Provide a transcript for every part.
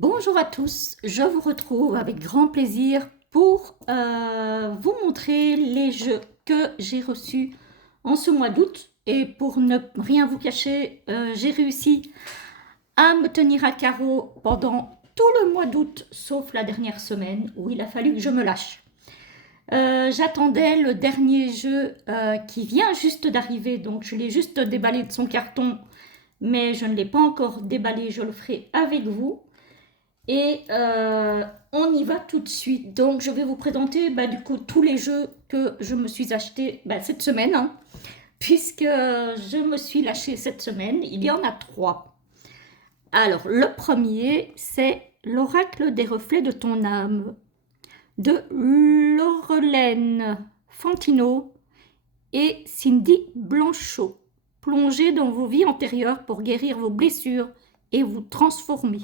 Bonjour à tous, je vous retrouve avec grand plaisir pour vous montrer les jeux que j'ai reçus en ce mois d'août. Et pour ne rien vous cacher, j'ai réussi à me tenir à carreau pendant tout le mois d'août, sauf la dernière semaine où il a fallu que je me lâche. J'attendais le dernier jeu qui vient juste d'arriver, donc je l'ai juste déballé de son carton, mais je ne l'ai pas encore déballé, je le ferai avec vous. Et on y va tout de suite. Donc, je vais vous présenter du coup tous les jeux que je me suis achetés cette semaine, hein, puisque je me suis lâchée cette semaine. Il y en a trois. Alors, le premier, c'est L'Oracle des reflets de ton âme de Laurelaine Fantino et Cindy Blanchot. Plongez dans vos vies antérieures pour guérir vos blessures et vous transformer.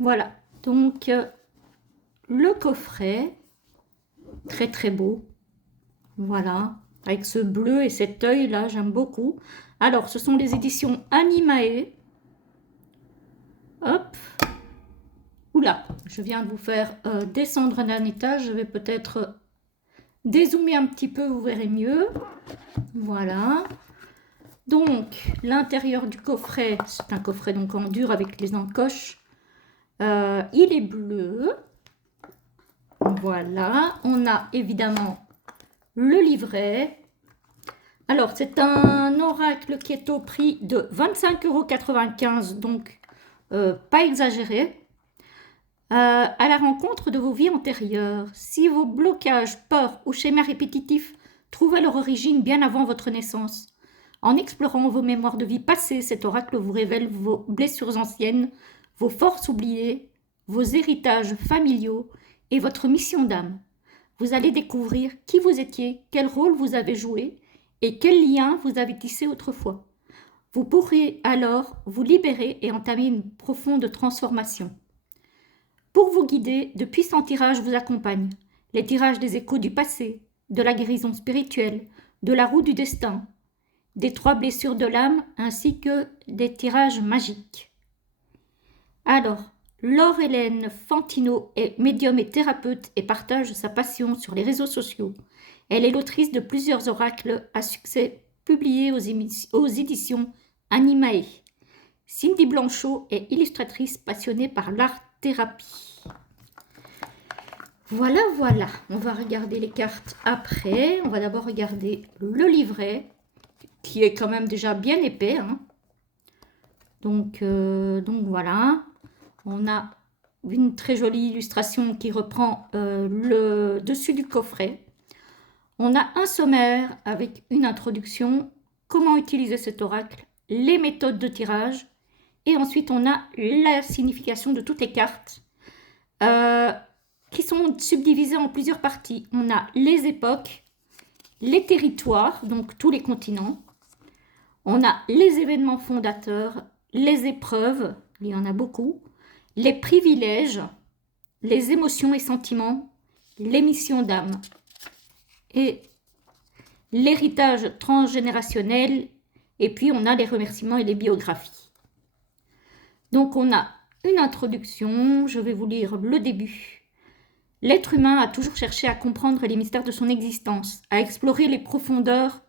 Voilà, donc le coffret, très très beau, voilà, avec ce bleu et cet œil là, j'aime beaucoup. Alors, ce sont les éditions Animae. Hop, oula, je viens de vous faire descendre d'un étage, je vais peut-être dézoomer un petit peu, vous verrez mieux. Voilà. Donc, l'intérieur du coffret, c'est un coffret donc en dur avec les encoches. Il est bleu. Voilà, on a évidemment le livret. Alors, c'est un oracle qui est au prix de 25,95 €, donc pas exagéré. À la rencontre de vos vies antérieures, si vos blocages, peurs ou schémas répétitifs trouvaient leur origine bien avant votre naissance, en explorant vos mémoires de vie passées, cet oracle vous révèle vos blessures anciennes, vos forces oubliées, vos héritages familiaux et votre mission d'âme. Vous allez découvrir qui vous étiez, quel rôle vous avez joué et quels liens vous avez tissés autrefois. Vous pourrez alors vous libérer et entamer une profonde transformation. Pour vous guider, de puissants tirages vous accompagnent. Les tirages des échos du passé, de la guérison spirituelle, de la roue du destin, des 3 blessures de l'âme ainsi que des tirages magiques. Alors, Laure-Hélène Fantino est médium et thérapeute et partage sa passion sur les réseaux sociaux. Elle est l'autrice de plusieurs oracles à succès publiés aux éditions Animae. Cindy Blanchot est illustratrice passionnée par l'art-thérapie. Voilà, voilà. On va regarder les cartes après. On va d'abord regarder le livret, qui est quand même déjà bien épais, hein. Donc voilà. On a une très jolie illustration qui reprend le dessus du coffret. On a un sommaire avec une introduction, comment utiliser cet oracle, les méthodes de tirage, et ensuite on a la signification de toutes les cartes qui sont subdivisées en plusieurs parties. On a les époques, les territoires, donc tous les continents. On a les événements fondateurs, les épreuves, il y en a beaucoup, les privilèges, les émotions et sentiments, les missions d'âme et l'héritage transgénérationnel, et puis on a les remerciements et les biographies. Donc on a une introduction, je vais vous lire le début. L'être humain a toujours cherché à comprendre les mystères de son existence, à explorer les profondeurs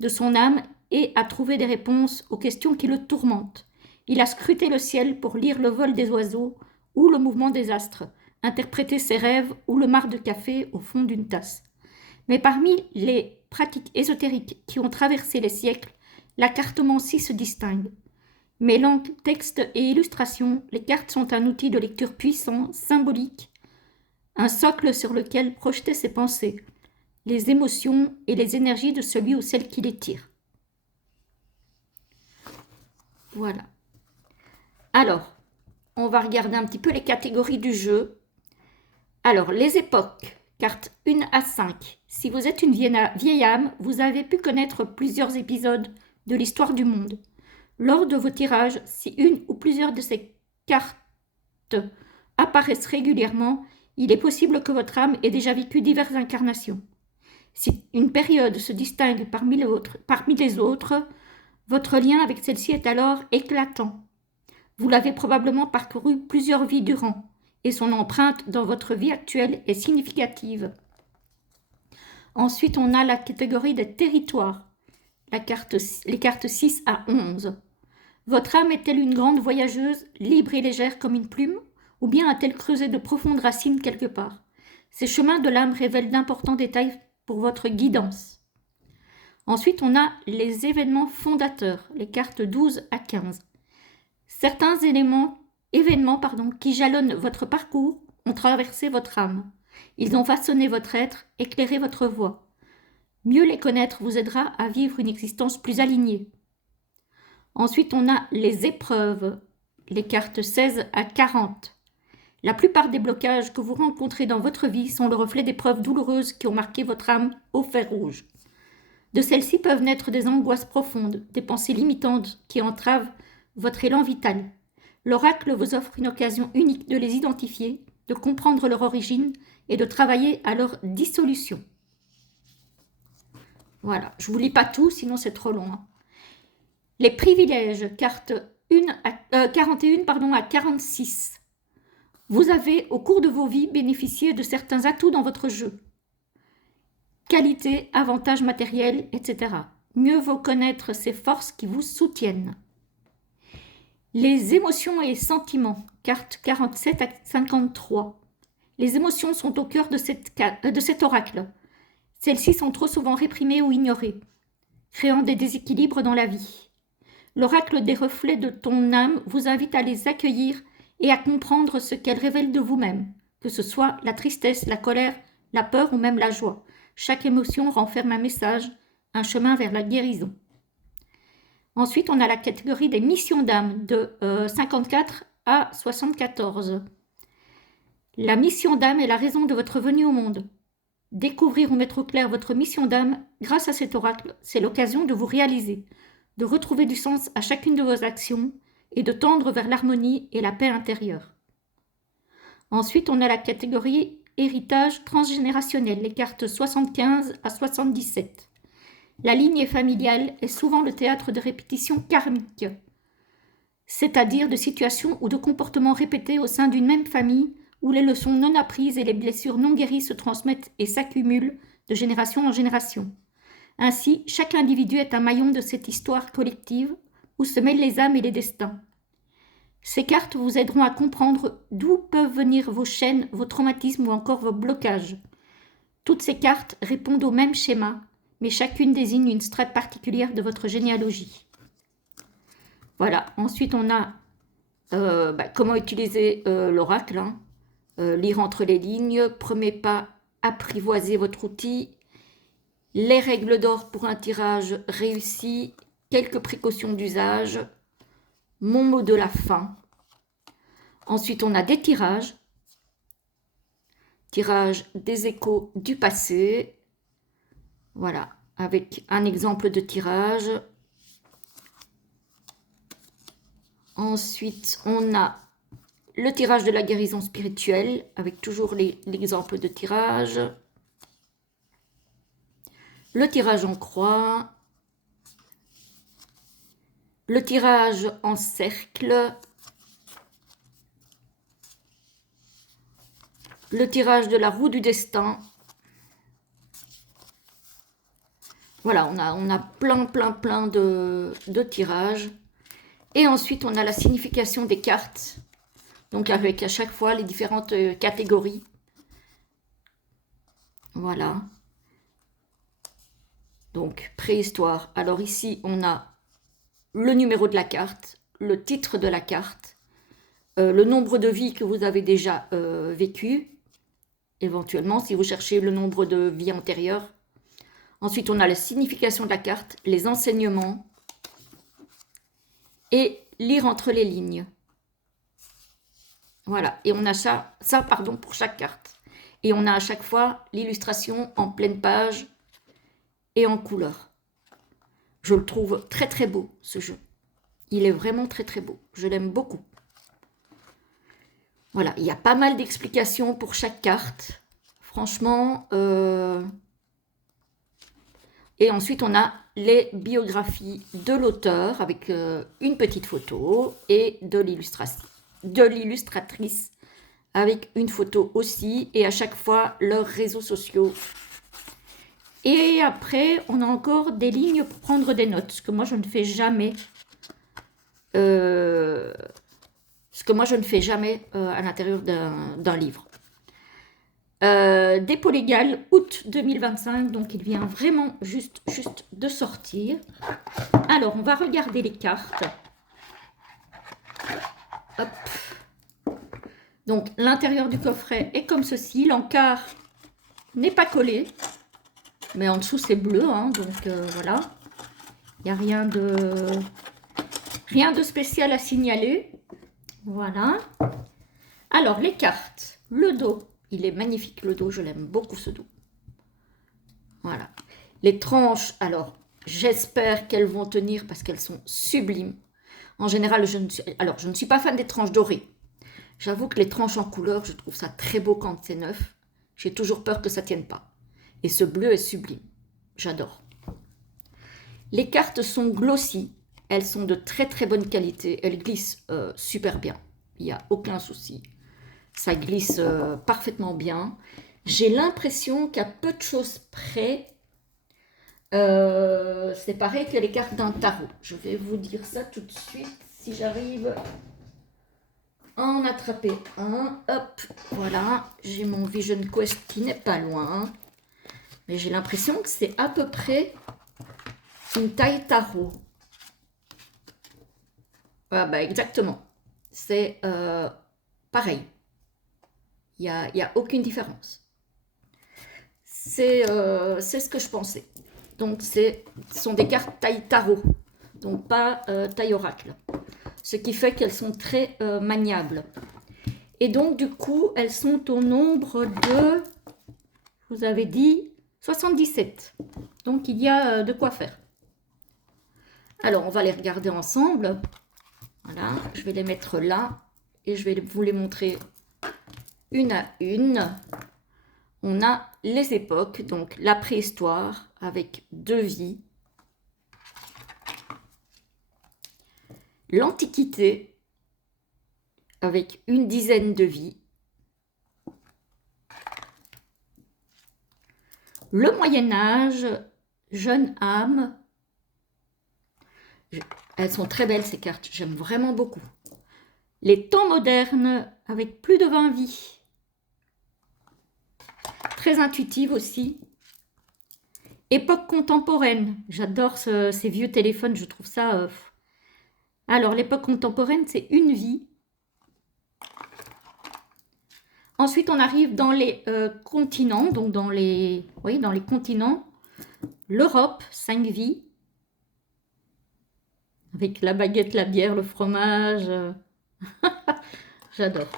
de son âme et à trouver des réponses aux questions qui le tourmentent. Il a scruté le ciel pour lire le vol des oiseaux ou le mouvement des astres, interpréter ses rêves ou le marc de café au fond d'une tasse. Mais parmi les pratiques ésotériques qui ont traversé les siècles, la cartomancie se distingue. Mêlant texte et illustration, les cartes sont un outil de lecture puissant, symbolique, un socle sur lequel projeter ses pensées, les émotions et les énergies de celui ou celle qui les tire. Voilà. Alors, on va regarder un petit peu les catégories du jeu. Alors, les époques, carte 1 à 5. Si vous êtes une vieille âme, vous avez pu connaître plusieurs épisodes de l'histoire du monde. Lors de vos tirages, si une ou plusieurs de ces cartes apparaissent régulièrement, il est possible que votre âme ait déjà vécu diverses incarnations. Si une période se distingue parmi les autres, votre lien avec celle-ci est alors éclatant. Vous l'avez probablement parcouru plusieurs vies durant, et son empreinte dans votre vie actuelle est significative. Ensuite, on a la catégorie des territoires, les cartes 6 à 11. Votre âme est-elle une grande voyageuse, libre et légère comme une plume, ou bien a-t-elle creusé de profondes racines quelque part? Ces chemins de l'âme révèlent d'importants détails pour votre guidance. Ensuite, on a les événements fondateurs, les cartes 12 à 15. Certains événements qui jalonnent votre parcours ont traversé votre âme. Ils ont façonné votre être, éclairé votre voie. Mieux les connaître vous aidera à vivre une existence plus alignée. Ensuite, on a les épreuves, les cartes 16 à 40. La plupart des blocages que vous rencontrez dans votre vie sont le reflet d'épreuves douloureuses qui ont marqué votre âme au fer rouge. De celles-ci peuvent naître des angoisses profondes, des pensées limitantes qui entravent votre élan vital. L'oracle vous offre une occasion unique de les identifier, de comprendre leur origine et de travailler à leur dissolution. Voilà, je ne vous lis pas tout, sinon c'est trop long. Les privilèges, carte 41 à 46. Vous avez, au cours de vos vies, bénéficié de certains atouts dans votre jeu. Qualité, avantages matériels, etc. Mieux vaut connaître ces forces qui vous soutiennent. Les émotions et sentiments, carte 47 à 53. Les émotions sont au cœur de cet oracle. Celles-ci sont trop souvent réprimées ou ignorées, créant des déséquilibres dans la vie. L'oracle des reflets de ton âme vous invite à les accueillir et à comprendre ce qu'elles révèlent de vous-même, que ce soit la tristesse, la colère, la peur ou même la joie. Chaque émotion renferme un message, un chemin vers la guérison. Ensuite, on a la catégorie des missions d'âme de 54 à 74. La mission d'âme est la raison de votre venue au monde. Découvrir ou mettre au clair votre mission d'âme grâce à cet oracle, c'est l'occasion de vous réaliser, de retrouver du sens à chacune de vos actions et de tendre vers l'harmonie et la paix intérieure. Ensuite, on a la catégorie héritage transgénérationnel, les cartes 75 à 77. La lignée familiale est souvent le théâtre de répétitions karmiques, c'est-à-dire de situations ou de comportements répétés au sein d'une même famille où les leçons non apprises et les blessures non guéries se transmettent et s'accumulent de génération en génération. Ainsi, chaque individu est un maillon de cette histoire collective où se mêlent les âmes et les destins. Ces cartes vous aideront à comprendre d'où peuvent venir vos chaînes, vos traumatismes ou encore vos blocages. Toutes ces cartes répondent au même schéma, mais chacune désigne une strate particulière de votre généalogie. Voilà, ensuite on a comment utiliser l'oracle, lire entre les lignes, premier pas, apprivoiser votre outil, les règles d'or pour un tirage réussi, quelques précautions d'usage, mon mot de la fin. Ensuite, on a des tirages. Tirage des échos du passé. Voilà, avec un exemple de tirage. Ensuite, on a le tirage de la guérison spirituelle, avec toujours l'exemple de tirage. Le tirage en croix. Le tirage en cercle. Le tirage de la roue du destin. Voilà, on a plein de tirages. Et ensuite, on a la signification des cartes. Donc, avec à chaque fois les différentes catégories. Voilà. Donc, préhistoire. Alors ici, on a le numéro de la carte, le titre de la carte, le nombre de vies que vous avez déjà vécues, éventuellement, si vous cherchez le nombre de vies antérieures. Ensuite, on a la signification de la carte, les enseignements et lire entre les lignes. Voilà, et on a ça pour chaque carte. Et on a à chaque fois l'illustration en pleine page et en couleur. Je le trouve très très beau, ce jeu. Il est vraiment très très beau. Je l'aime beaucoup. Voilà, il y a pas mal d'explications pour chaque carte. Franchement, Et ensuite, on a les biographies de l'auteur avec une petite photo et de l'illustratrice avec une photo aussi, et à chaque fois leurs réseaux sociaux. Et après, on a encore des lignes pour prendre des notes, ce que moi je ne fais jamais. À l'intérieur d'un livre. Dépôt légal, août 2025, donc il vient vraiment juste de sortir. Alors, on va regarder les cartes. Hop. Donc, l'intérieur du coffret est comme ceci. L'encart n'est pas collé, mais en dessous, c'est bleu, hein, donc voilà. Il n'y a rien de spécial à signaler. Voilà. Alors, les cartes. Le dos. Il est magnifique, le dos. Je l'aime beaucoup, ce dos. Voilà. Les tranches, alors, j'espère qu'elles vont tenir parce qu'elles sont sublimes. En général, je ne suis pas fan des tranches dorées. J'avoue que les tranches en couleur, je trouve ça très beau quand c'est neuf. J'ai toujours peur que ça ne tienne pas. Et ce bleu est sublime. J'adore. Les cartes sont glossy. Elles sont de très très bonne qualité. Elles glissent super bien. Il n'y a aucun souci. Ça glisse parfaitement bien. J'ai l'impression qu'à peu de choses près, c'est pareil que les cartes d'un tarot. Je vais vous dire ça tout de suite si j'arrive à en attraper un. Hop, voilà. J'ai mon Vision Quest qui n'est pas loin. Mais j'ai l'impression que c'est à peu près une taille tarot. Ah bah exactement. C'est pareil. Il n'y a aucune différence. C'est ce que je pensais. Donc, ce sont des cartes taille tarot, donc pas taille oracle. Ce qui fait qu'elles sont très maniables. Et donc, du coup, elles sont au nombre de, je vous avais dit, 77. Donc, il y a de quoi faire. Alors, on va les regarder ensemble. Voilà, je vais les mettre là et je vais vous les montrer une à une. On a les époques, donc la préhistoire avec 2 vies. L'Antiquité avec une dizaine de vies. Le Moyen-Âge, jeune âme. Elles sont très belles ces cartes, j'aime vraiment beaucoup. Les temps modernes avec plus de 20 vies. Très intuitive aussi. Époque contemporaine, j'adore ces vieux téléphones, je trouve ça... Alors, l'époque contemporaine, c'est une vie. Ensuite, on arrive dans les continents, donc dans les continents. L'Europe, 5 vies. Avec la baguette, la bière, le fromage. J'adore.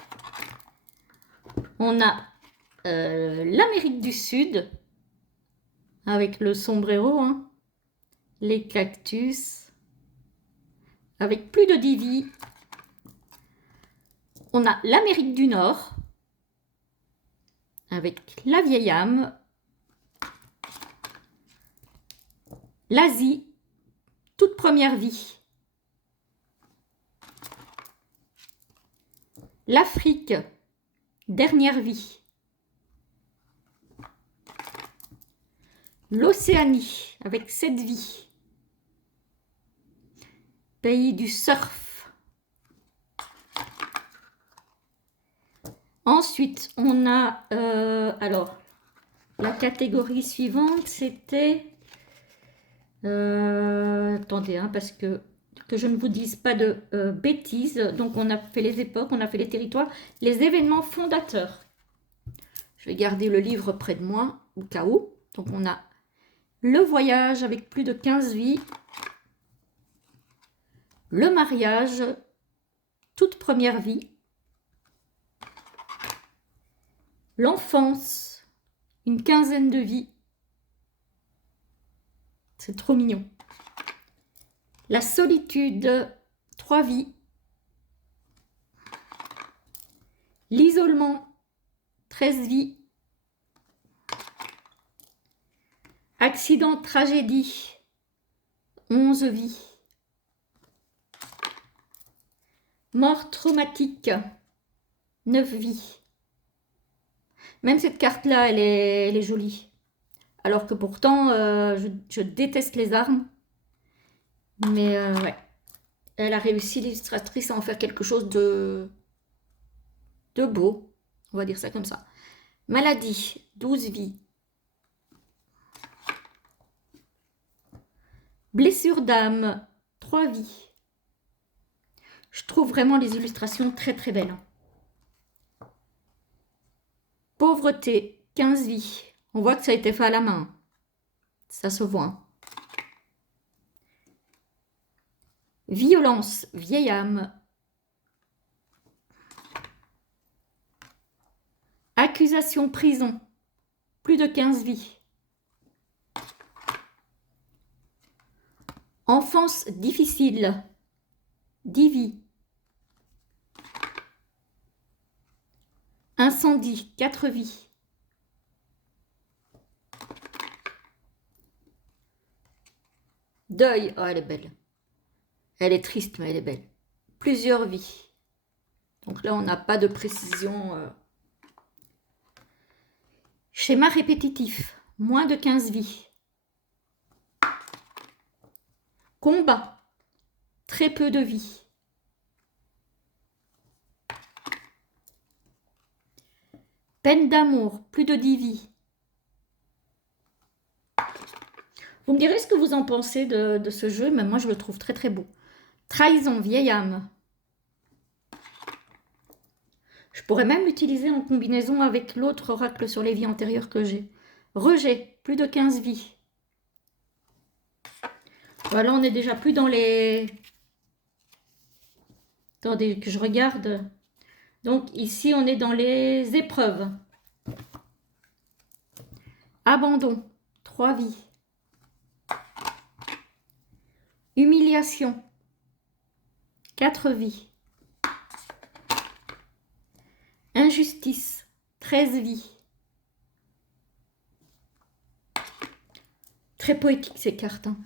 On a l'Amérique du Sud, avec le sombrero, hein, les cactus, avec plus de 10 vies. On a l'Amérique du Nord, avec la vieille âme. L'Asie, toute première vie. L'Afrique, dernière vie. L'Océanie, avec 7 vies. Pays du surf. Ensuite, on a, alors, la catégorie suivante, c'était, attendez, hein, parce que je ne vous dise pas de bêtises. Donc, on a fait les époques, on a fait les territoires, les événements fondateurs. Je vais garder le livre près de moi, au cas où. Donc, on a le voyage avec plus de 15 vies. Le mariage, toute première vie. L'enfance, une quinzaine de vies. C'est trop mignon. La solitude, 3 vies. L'isolement, 13 vies. Accident, tragédie, 11 vies. Mort traumatique, 9 vies. Même cette carte-là, elle est jolie. Alors que pourtant, je déteste les armes. Mais ouais, elle a réussi, l'illustratrice, à en faire quelque chose de beau. On va dire ça comme ça. Maladie, 12 vies. Blessure d'âme, 3 vies. Je trouve vraiment les illustrations très très belles. Pauvreté, 15 vies. On voit que ça a été fait à la main. Ça se voit. Violence, vieille âme. Accusation, prison, plus de 15 vies. Enfance difficile, 10 vies. Incendie, 4 vies. Deuil, oh elle est belle. Elle est triste mais elle est belle. Plusieurs vies. Donc là on n'a pas de précision. Schéma répétitif, moins de 15 vies. Combat, très peu de vies. Peine d'amour, plus de 10 vies. Vous me direz ce que vous en pensez de ce jeu, mais moi je le trouve très très beau. Trahison, vieille âme. Je pourrais même l'utiliser en combinaison avec l'autre oracle sur les vies antérieures que j'ai. Rejet, plus de 15 vies. Voilà, on est déjà plus dans les... Attendez que je regarde. Donc ici, on est dans les épreuves. Abandon, 3 vies. Humiliation, 4 vies. Injustice, 13 vies. Très poétique ces cartes. Hein.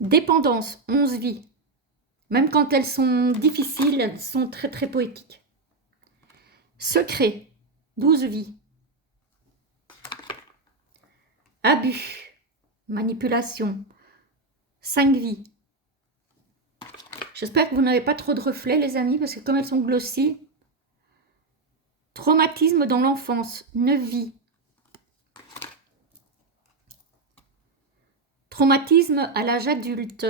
Dépendance, 11 vies. Même quand elles sont difficiles, elles sont très très poétiques. Secret, 12 vies. Abus, manipulation, 5 vies. J'espère que vous n'avez pas trop de reflets les amis, parce que comme elles sont glossy. Traumatisme dans l'enfance, 9 vies. Traumatisme à l'âge adulte,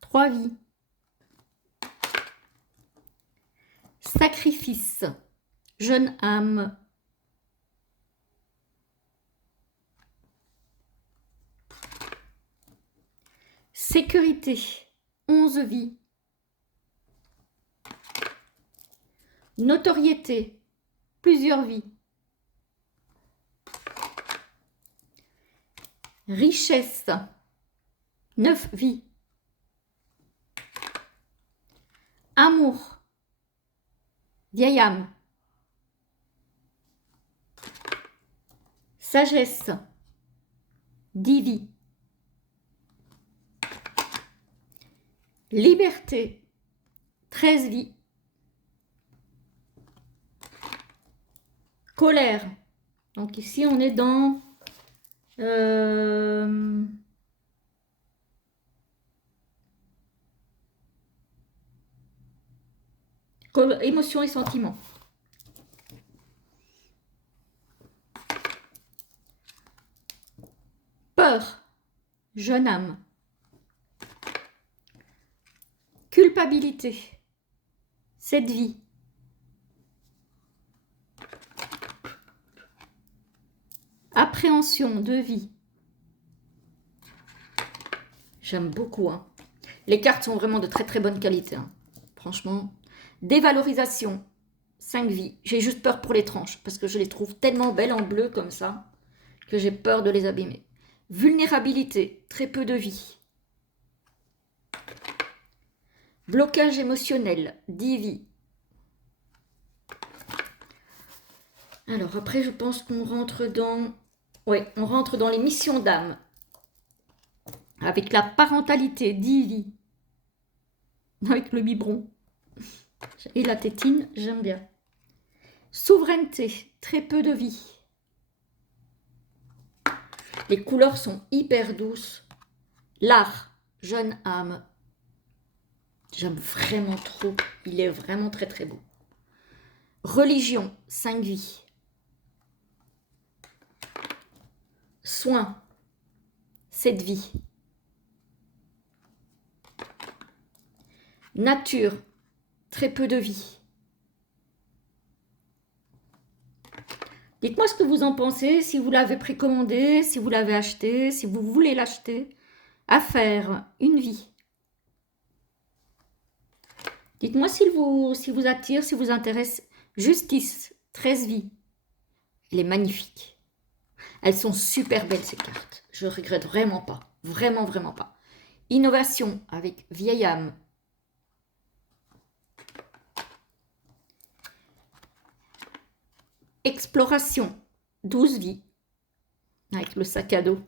3 vies. Sacrifice, jeune âme. Sécurité, 11 vies. Notoriété, plusieurs vies. Richesse, 9 vies. Amour, vieille âme. Sagesse, 10 vies. Liberté, 13 vies. Colère, donc ici on est dans émotions et sentiments. Peur, jeune âme. Culpabilité, 7 vies. Appréhension, 2 vies. J'aime beaucoup. Hein. Les cartes sont vraiment de très très bonne qualité. Hein. Franchement. Dévalorisation, 5 vies. J'ai juste peur pour les tranches parce que je les trouve tellement belles en bleu comme ça que j'ai peur de les abîmer. Vulnérabilité, très peu de vie. Blocage émotionnel, 10 vies. Alors après, je pense qu'on rentre dans Oui, on rentre dans les missions d'âme. Avec la parentalité d'Ivy. Avec le biberon. Et la tétine, j'aime bien. Souveraineté, très peu de vie. Les couleurs sont hyper douces. L'art, jeune âme. J'aime vraiment trop. Il est vraiment très très beau. Religion, 5 vies. Soin, 7 vies. Nature, très peu de vie. Dites-moi ce que vous en pensez, si vous l'avez précommandé, si vous l'avez acheté, si vous voulez l'acheter. Affaire, une vie. Dites-moi si vous attire, si vous intéresse. Justice, 13 vies. Elle est magnifique. Elles sont super belles ces cartes. Je ne regrette vraiment pas. Vraiment, vraiment pas. Innovation avec vieille âme. Exploration, 12 vies. Avec le sac à dos.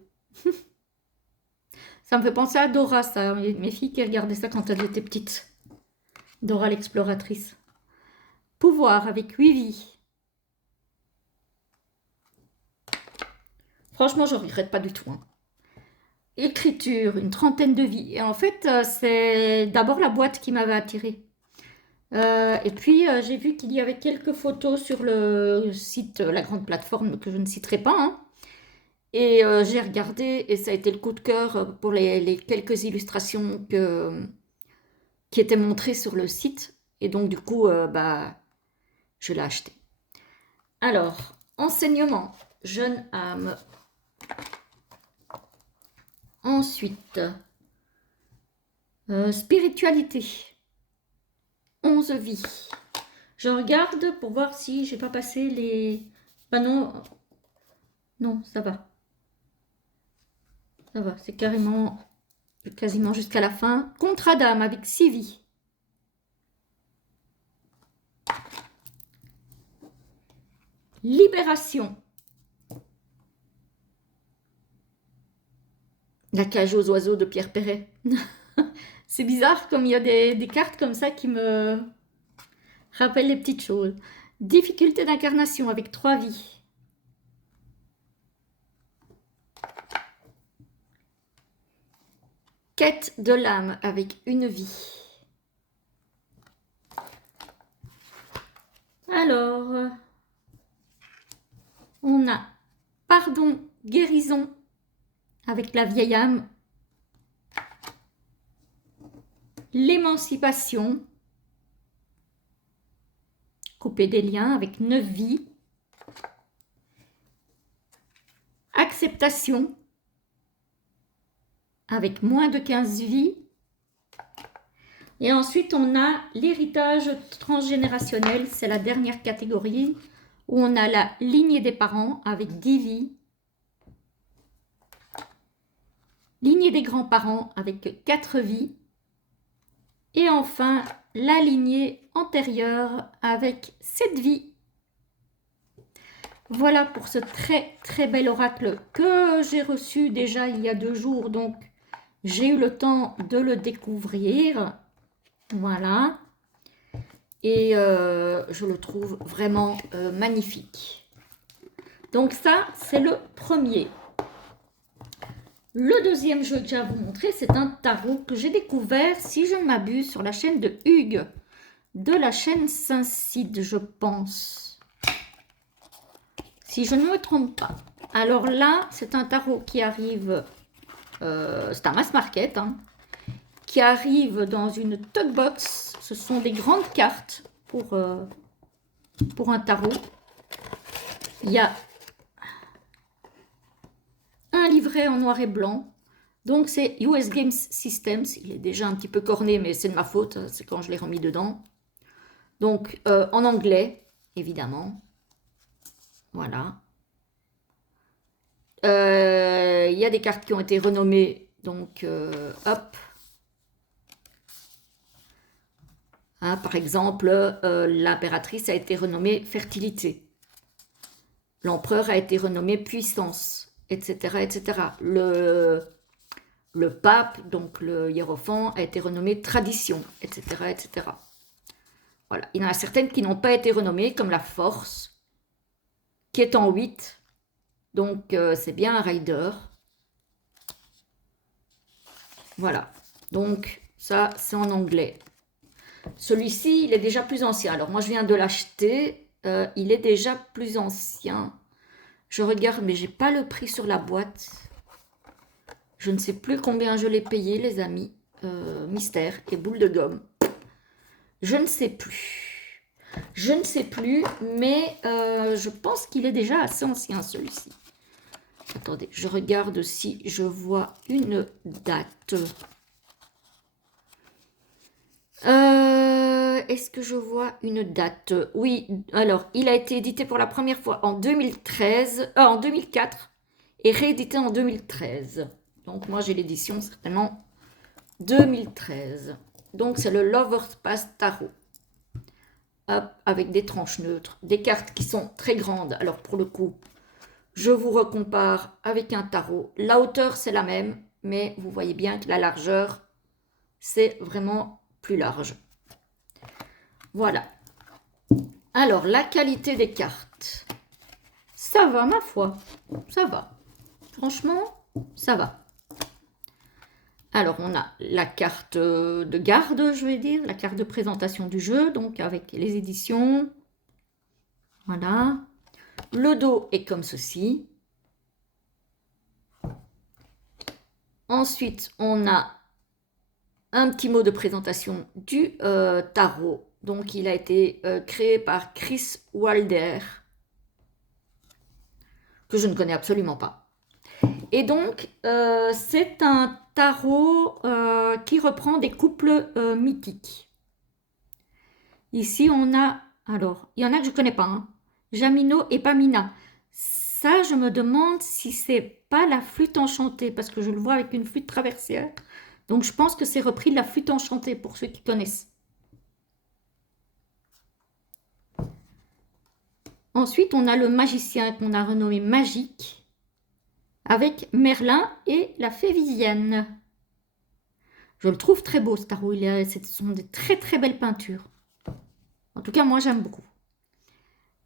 Ça me fait penser à Dora, ça. Mes filles qui regardaient ça quand elles étaient petites. Dora l'exploratrice. Pouvoir avec 8 vies. Franchement, je ne regrette pas du tout. Hein. Écriture, une trentaine de vies. Et en fait, c'est d'abord la boîte qui m'avait attirée. Et puis, j'ai vu qu'il y avait quelques photos sur le site, la grande plateforme que je ne citerai pas. Hein. Et j'ai regardé et ça a été le coup de cœur pour les quelques illustrations qui étaient montrées sur le site. Et donc, du coup, je l'ai acheté. Alors, enseignement, jeune âme. Ensuite, spiritualité, 11 vies. Je regarde pour voir si j'ai pas passé les... Bah non, non, ça va. Ça va, c'est quasiment jusqu'à la fin. Contrat d'âme avec 6 vies. Libération. La cage aux oiseaux de Pierre Perret. C'est bizarre comme il y a des cartes comme ça qui me rappellent les petites choses. Difficulté d'incarnation avec 3 vies. Quête de l'âme avec 1 vie. Alors, on a pardon, guérison avec la vieille âme. L'émancipation. Couper des liens avec 9 vies. Acceptation avec moins de 15 vies. Et ensuite, on a l'héritage transgénérationnel. C'est la dernière catégorie où on a la lignée des parents avec 10 vies. Lignée des grands-parents avec 4 vies. Et enfin, la lignée antérieure avec 7 vies. Voilà pour ce très très bel oracle que j'ai reçu déjà il y a 2 jours. Donc, j'ai eu le temps de le découvrir. Voilà. Et je le trouve vraiment magnifique. Donc ça, c'est le premier. Le deuxième jeu que j'ai à vous montrer, c'est un tarot que j'ai découvert, si je ne m'abuse, sur la chaîne de Hugues, de la chaîne Saint-Cide, je pense. Si je ne me trompe pas. Alors là, c'est un tarot qui arrive, c'est un mass market, hein, qui arrive dans une tote box. Ce sont des grandes cartes pour un tarot. Il y a un livret en noir et blanc. Donc c'est US Games Systems. Il est déjà un petit peu corné, mais c'est de ma faute. C'est quand je l'ai remis dedans. Donc en anglais, évidemment. Voilà. Il y a des cartes qui ont été renommées. Donc hop. Hein, par exemple, l'impératrice a été renommée fertilité. L'empereur a été renommé puissance. etc., etc. Le pape, donc le hiérophant, a été renommé tradition, etc., etc. Voilà. Il y en a certaines qui n'ont pas été renommées, comme la force, qui est en 8. Donc, c'est bien un rider. Voilà. Donc, ça, c'est en anglais. Celui-ci, il est déjà plus ancien. Alors, moi, je viens de l'acheter. Il est déjà plus ancien. Je regarde, mais j'ai pas le prix sur la boîte. Je ne sais plus combien je l'ai payé, les amis. Mystère et boule de gomme. Je ne sais plus. Je ne sais plus, mais je pense qu'il est déjà assez ancien, celui-ci. Attendez, je regarde si je vois une date. Est-ce que je vois une date? Oui, alors, il a été édité pour la première fois en 2013, en 2004 et réédité en 2013. Donc, moi, j'ai l'édition certainement 2013. Donc, c'est le Lover's Pass Tarot. Hop, avec des tranches neutres, des cartes qui sont très grandes. Alors, pour le coup, je vous recompare avec un tarot. La hauteur, c'est la même, mais vous voyez bien que la largeur, c'est vraiment plus large. Voilà. Alors, la qualité des cartes. Ça va, ma foi. Ça va. Franchement, ça va. Alors, on a la carte de garde, je vais dire, la carte de présentation du jeu, donc avec les éditions. Voilà. Le dos est comme ceci. Ensuite, on a un petit mot de présentation du tarot. Donc, il a été créé par Chris Wilder, que je ne connais absolument pas. Et donc, c'est un tarot qui reprend des couples mythiques. Ici, on a... Alors, il y en a que je ne connais pas. Hein. Jamino et Pamina. Ça, je me demande si c'est pas la flûte enchantée, parce que je le vois avec une flûte traversière. Donc, je pense que c'est repris de la flûte enchantée, pour ceux qui connaissent. Ensuite, on a le magicien qu'on a renommé Magique, avec Merlin et la fée Vivienne. Je le trouve très beau, ce tarot. Ce sont des très très belles peintures. En tout cas, moi, j'aime beaucoup.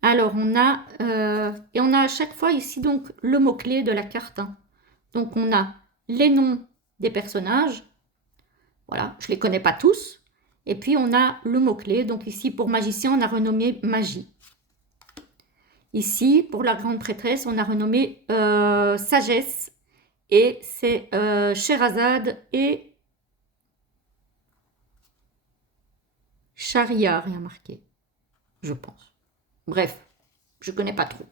Alors, on a à chaque fois ici donc le mot-clé de la carte. Hein. Donc, on a les noms des personnages. Voilà, je ne les connais pas tous. Et puis, on a le mot-clé. Donc, ici, pour magicien, on a renommé magie. Ici, pour la grande prêtresse, on a renommé sagesse. Et c'est Sherazade et Sharia, rien marqué, je pense. Bref, je ne connais pas trop.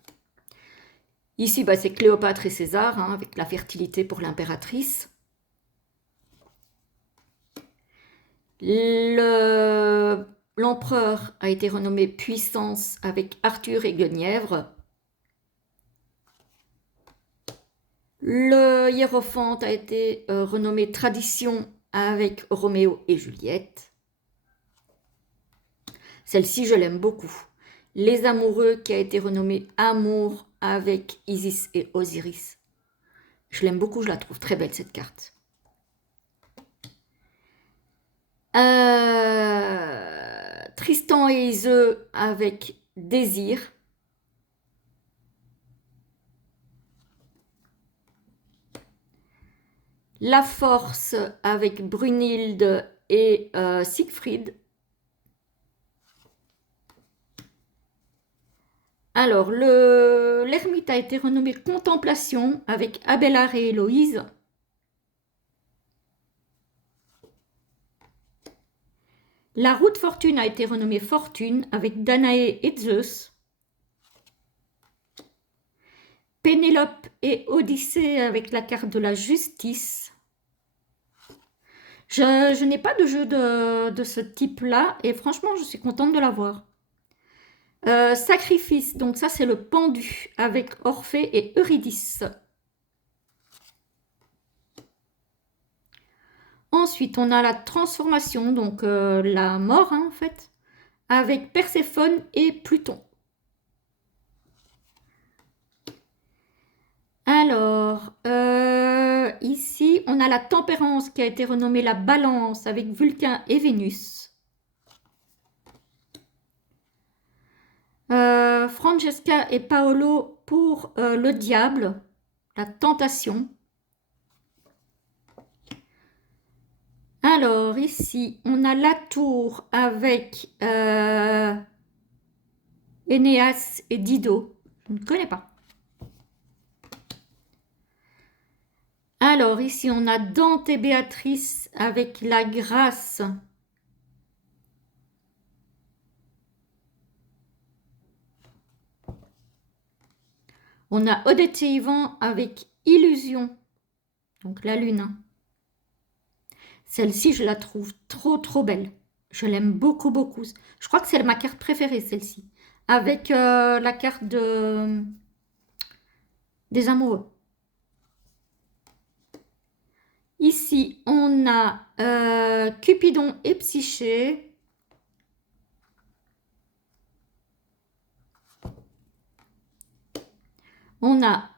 Ici, bah, c'est Cléopâtre et César, hein, avec la fertilité pour l'impératrice. L'empereur a été renommé Puissance avec Arthur et Guenièvre. Le hiérophant a été renommé Tradition avec Roméo et Juliette. Celle-ci, je l'aime beaucoup. Les amoureux qui a été renommé Amour avec Isis et Osiris. Je l'aime beaucoup, je la trouve très belle cette carte. Tristan et Iseux avec Désir. La Force avec Brunhilde et Siegfried. Alors, l'ermite a été renommé Contemplation avec Abélard et Héloïse. La roue de fortune a été renommée Fortune avec Danaé et Zeus. Pénélope et Odyssée avec la carte de la justice. Je n'ai pas de jeu de ce type-là et franchement, je suis contente de l'avoir. Sacrifice, donc ça c'est le pendu avec Orphée et Eurydice. Ensuite, on a la transformation, donc la mort hein, en fait, avec Perséphone et Pluton. Alors, Alors, ici, on a la tempérance qui a été renommée la balance avec Vulcain et Vénus. Francesca et Paolo pour le diable, la tentation. Alors, ici, on a la tour avec Énéas et Dido. Je ne connais pas. Alors, ici, on a Dante et Béatrice avec la grâce. On a Odette et Yvan avec Illusion. Donc, la lune. Celle-ci, je la trouve trop belle. Je l'aime beaucoup, beaucoup. Je crois que c'est ma carte préférée, celle-ci. Avec la carte des amoureux. Ici, on a Cupidon et Psyché. On a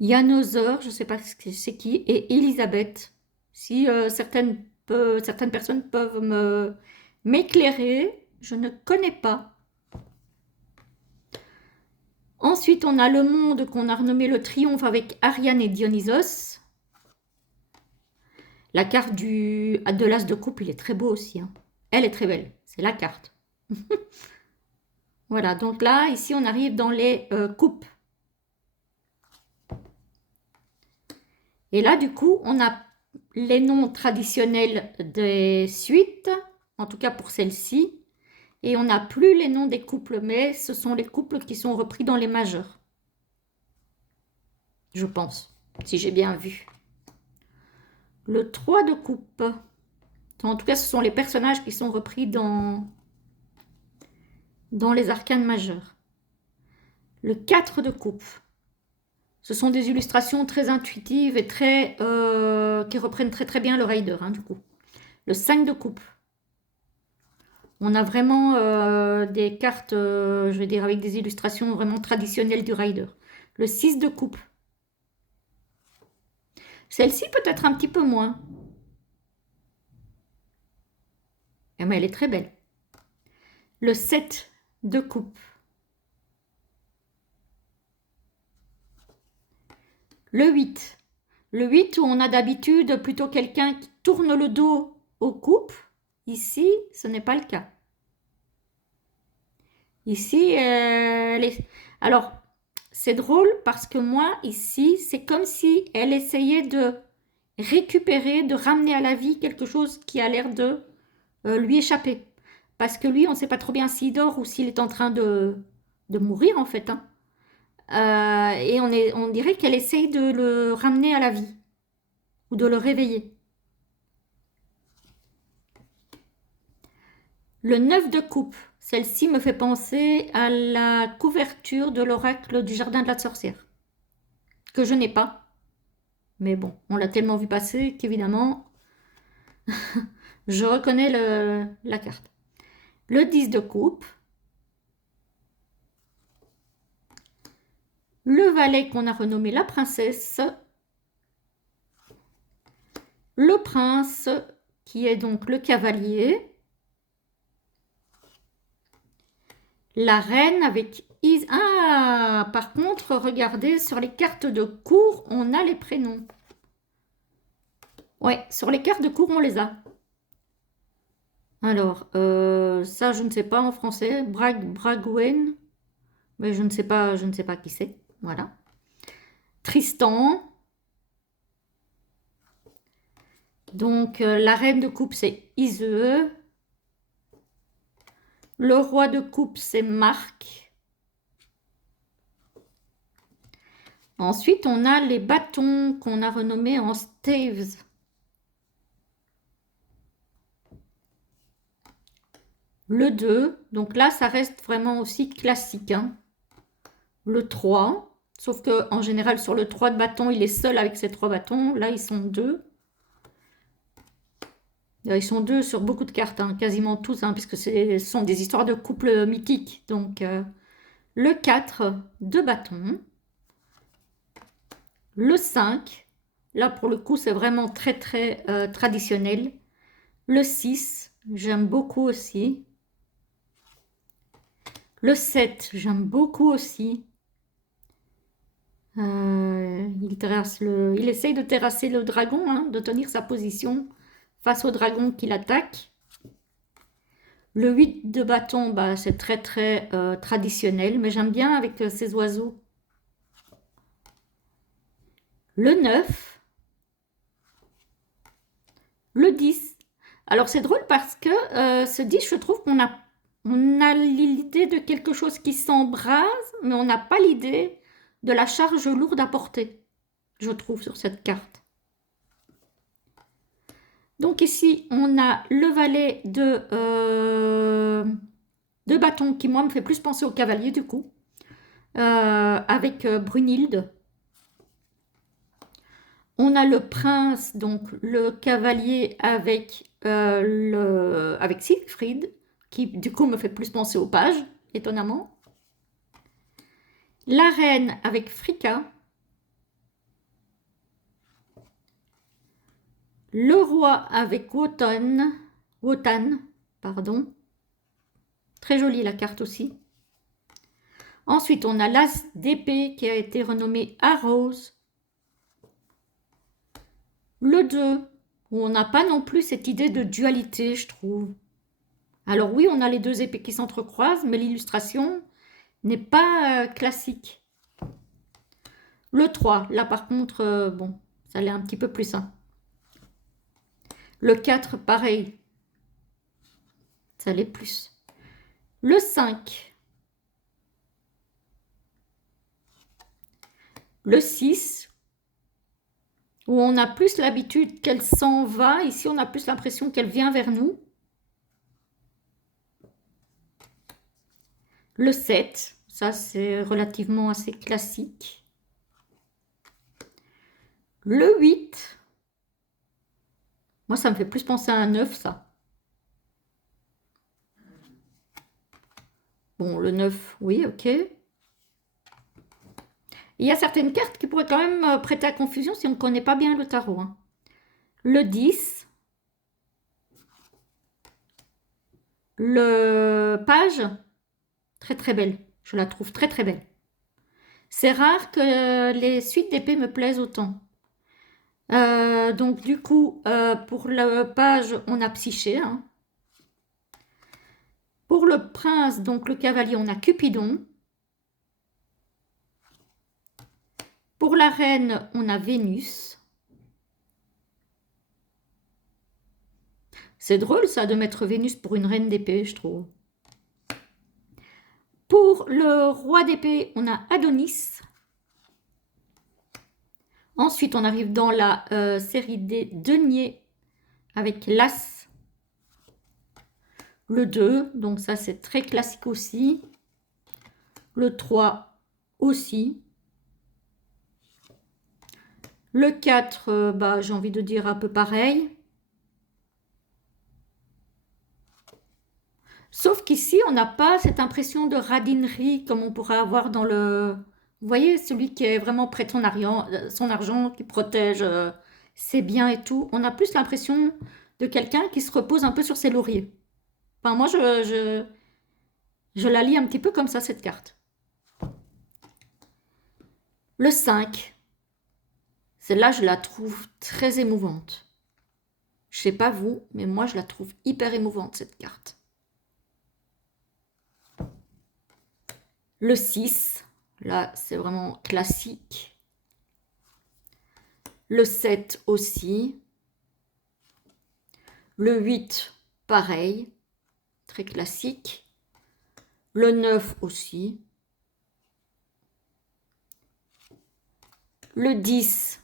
Yanosaur, je ne sais pas c'est qui, et Elisabeth. Si certaines personnes peuvent m'éclairer, je ne connais pas. Ensuite, on a le monde qu'on a renommé le triomphe avec Ariane et Dionysos. La carte de l'as de coupe, il est très beau aussi. Hein. Elle est très belle, c'est la carte. Voilà, donc là, ici, on arrive dans les coupes. Et là, du coup, on a les noms traditionnels des suites, en tout cas pour celle-ci. Et on n'a plus les noms des couples, mais ce sont les couples qui sont repris dans les majeurs. Je pense, si j'ai bien vu. Le 3 de coupe. En tout cas, ce sont les personnages qui sont repris dans les arcanes majeurs. Le 4 de coupe. Ce sont des illustrations très intuitives et qui reprennent très bien le rider, hein, du coup. Le 5 de coupe. On a vraiment des cartes, je vais dire, avec des illustrations vraiment traditionnelles du rider. Le 6 de coupe. Celle-ci peut-être un petit peu moins. Mais elle est très belle. Le 7 de coupe. Le 8. Le 8 où on a d'habitude plutôt quelqu'un qui tourne le dos aux coupes. Ici, ce n'est pas le cas. Ici, alors, c'est drôle parce que moi, ici, c'est comme si elle essayait de récupérer, de ramener à la vie quelque chose qui a l'air de lui échapper. Parce que lui, on ne sait pas trop bien s'il dort ou s'il est en train de mourir, en fait. Hein. Et on dirait qu'elle essaye de le ramener à la vie ou de le réveiller. Le 9 de coupe, celle-ci me fait penser à la couverture de l'oracle du jardin de la sorcière, que je n'ai pas. Mais bon, on l'a tellement vu passer qu'évidemment, je reconnais la carte. Le 10 de coupe. Le valet qu'on a renommé la princesse. Le prince, qui est donc le cavalier. La reine avec Ah, par contre, regardez, sur les cartes de cour, on a les prénoms. Ouais, sur les cartes de cour, on les a. Alors, ça, je ne sais pas en français. Bragwen, mais je ne sais pas qui c'est. Voilà. Tristan. Donc, la reine de coupe, c'est Iseux. Le roi de coupe, c'est Marc. Ensuite, on a les bâtons qu'on a renommés en staves. Le 2, donc là, ça reste vraiment aussi classique. Hein. Le 3, sauf que en général, sur le 3 de bâton, il est seul avec ses 3 bâtons. Là, ils sont 2. Ils sont 2 sur beaucoup de cartes, hein, quasiment tous, hein, puisque ce sont des histoires de couples mythiques. Donc, le 4 de bâton, le 5, là pour le coup c'est vraiment très très traditionnel, le 6, j'aime beaucoup aussi, le 7, j'aime beaucoup aussi, il essaye de terrasser le dragon, hein, de tenir sa position face au dragon qui l'attaque. Le 8 de bâton, bah, c'est très très traditionnel, mais j'aime bien avec ces oiseaux. Le 9, le 10. Alors c'est drôle parce que ce 10, je trouve on a l'idée de quelque chose qui s'embrase, mais on n'a pas l'idée de la charge lourde à porter, je trouve, sur cette carte. Donc ici, on a le valet de bâton qui, moi, me fait plus penser au cavalier, du coup, avec Brunhilde. On a le prince, donc le cavalier avec Siegfried, qui, du coup, me fait plus penser au page, étonnamment. La reine avec Fricka. Le roi avec Wotan, pardon. Très jolie la carte aussi. Ensuite, on a l'as d'épée qui a été renommé Arrows. Le 2, où on n'a pas non plus cette idée de dualité, je trouve. Alors oui, on a les deux épées qui s'entrecroisent, mais l'illustration n'est pas classique. Le 3, là par contre, bon, ça l'est un petit peu plus simple. Le 4, pareil, ça l'est plus. Le 5, le 6, où on a plus l'habitude qu'elle s'en va. Ici, on a plus l'impression qu'elle vient vers nous. Le 7, ça c'est relativement assez classique. Le 8, moi ça me fait plus penser à un 9, ça. Bon, le 9, oui, ok. Il y a certaines cartes qui pourraient quand même prêter à confusion si on ne connaît pas bien le tarot, hein. Le 10, le page, très très belle. Je la trouve très très belle. C'est rare que les suites d'épée me plaisent autant. Donc du coup, pour le page, on a Psyché, hein. Pour le prince, donc le cavalier, on a Cupidon. Pour la reine, on a Vénus. C'est drôle ça de mettre Vénus pour une reine d'épée, je trouve. Pour le roi d'épée, on a Adonis. Ensuite, on arrive dans la série des deniers avec l'As. Le 2, donc ça c'est très classique aussi. Le 3 aussi. Le 4, bah, j'ai envie de dire un peu pareil. Sauf qu'ici, on n'a pas cette impression de radinerie comme on pourrait avoir dans le... Vous voyez, celui qui est vraiment près de son argent, qui protège ses biens et tout. On a plus l'impression de quelqu'un qui se repose un peu sur ses lauriers. Enfin, moi, je la lis un petit peu comme ça, cette carte. Le 5, celle-là, je la trouve très émouvante. Je sais pas vous, mais moi, je la trouve hyper émouvante, cette carte. Le 6, là, c'est vraiment classique. Le 7 aussi. Le 8, pareil, très classique. Le 9 aussi. Le 10,